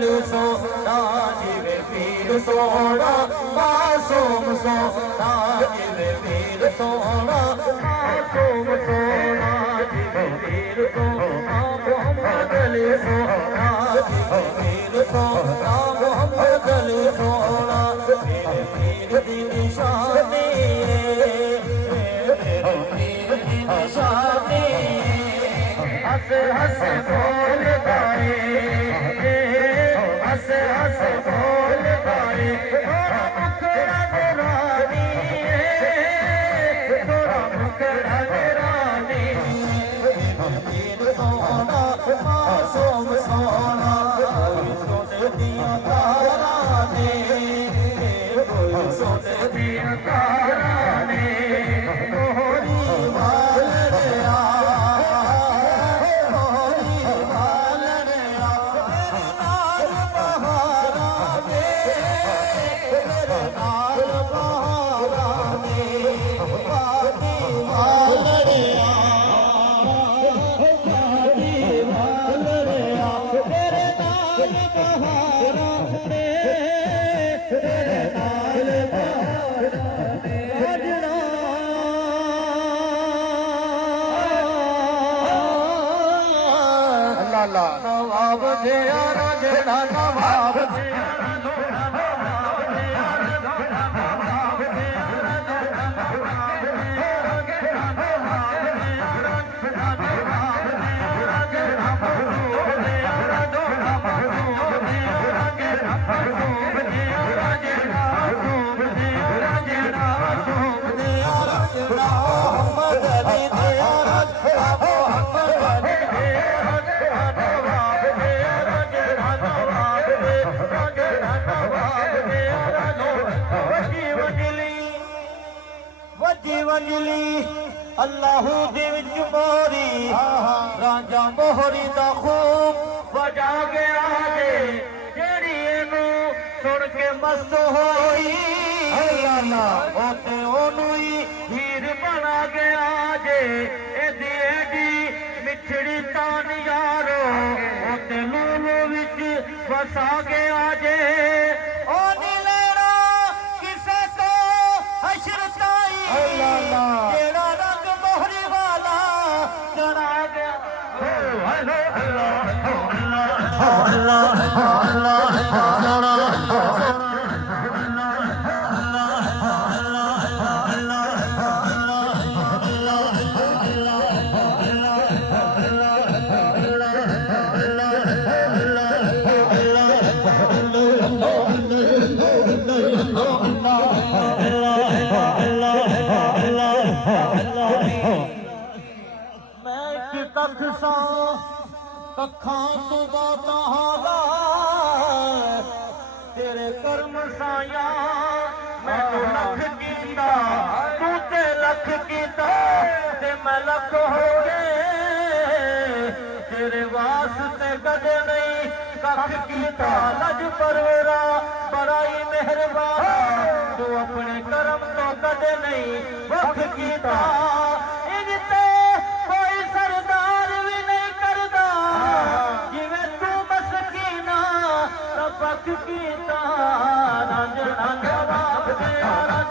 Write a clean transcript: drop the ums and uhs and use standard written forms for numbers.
ਮੁਹੰਮਦ ਸੋਹਣਾ ਜਿਵੇਂ ਵੀਰ ਸੋਹਣਾ ਮਾਸੂਮ ਸੋਹਣਾ ਜਿਵੇਂ ਵੀਰ ਸੋਹਣਾ ਮਾਸੂਮ ਸੋਹਣਾ ਜਿਵੇਂ ਵੀਰ ਸੋਹਣਾ ਮੁਹੰਮਦ ਸੋਹਣਾ ਜਿਵੇਂ ਵੀਰ ਸੋਹਣਾ ਮੁਹੰਮਦ ਸੋਹਣਾ ਮੇਰੇ ਵੀਰ ਦੀ ਨਿਸ਼ਾਨੀ ਮੇਰੇ ਵੀਰ ਦੀ ਨਿਸ਼ਾਨੀ हस हस बोल गाए हस हस बोल गाए थोड़ा मुखड़ा रानी थोड़ा मुखड़ा रानी वीर सोना मासूम सोना सुन दिया तारा ने कोई सुन दिया तारा ने मोहरी वाल गया नवाब दिया राजा नवाब दिया वंजली अल्लाहू दे विच मोरी रांझा मोहरी दा खूब वजा गया जे जेड़ी एनू सुन के मस्त होई अल्लाह ओते ओनू ही हीर बना गया जे एदी एडी मिठड़ी तान यारो ओते लूलू विच वसा गया जे तेरा रंग मोहरी वाला चढ़ा गया कखां तू बाता हाला तेरे कर्म साया मैनू लख कीता तू ते लख कीता ते मैं लख हो गए तेरे वास्ते कदे नहीं कख कीता लज परवरा बड़ा ही मेहरबान तू अपने कर्म तो कदे नहीं वख कीता